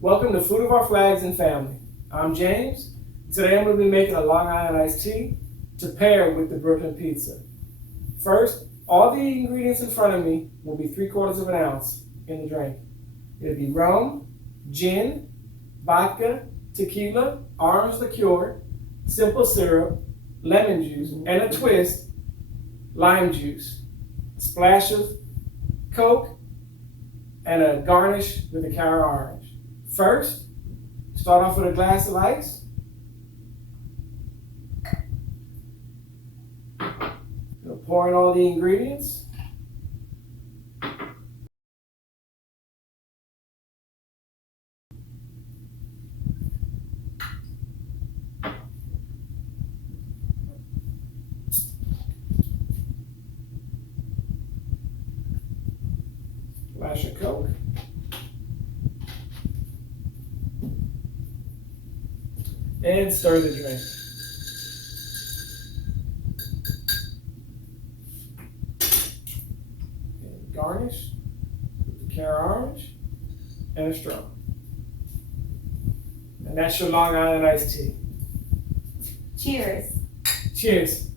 Welcome to Food of Our Flags and Family. I'm James. Today I'm going to be making a Long Island iced tea to pair with the Brooklyn pizza. First, all the ingredients in front of me will be 3/4 of an ounce in the drink. It'll be rum, gin, vodka, tequila, orange liqueur, simple syrup, lemon juice, and a twist, lime juice, a splash of Coke, and a garnish with a carrot orange. First, start off with a glass of ice. Gonna pour in all the ingredients. Splash of Coke. And stir the drink. And garnish with the carrot orange and a straw. And that's your Long Island iced tea. Cheers. Cheers.